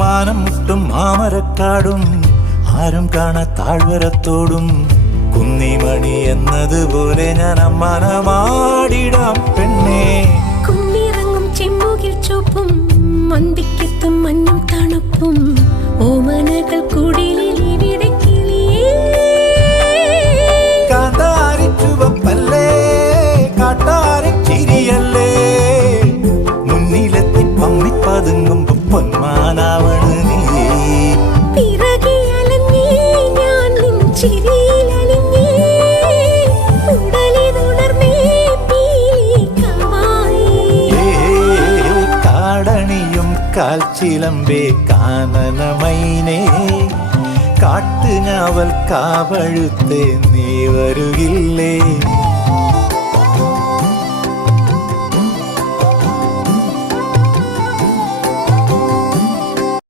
മാനം മുട്ടും മാമരക്കാടും ആരും കാണാ താഴ്വരത്തോടും കുന്നിമണി എന്നതുപോലെ ഞാൻ അമ്മാനമാടിടാം പെണ്ണേ. കുന്നിറങ്ങും ചെമ്മുകിൽ ചുവപ്പും മന്തിക്കെത്തും മഞ്ഞും തണുപ്പും ഓമനകൾ കുടിലിൽ ഇവിടെ കിളിയേ. കാന്താരി ചുവപ്പല്ലേ കാട്ടാരി ചിരിയല്ലേ മുന്നിലെത്തി പമ്മി പതുങ്ങുമ്പോ പൊന്മാനാവണ് നീ. പിറകെ അലഞ്ഞേ ഞാൻ നിൻ ചിരിയിലലിഞ്ഞേ ഉടലിതുണർന്നേ പീലിക്കവായി. കാടണിയും കാൽച്ചിലമ്പേ കാനനമൈനേ കാട്ടുഞാവൽ കാവഴുത്തേ നീ വരുകില്ലേ.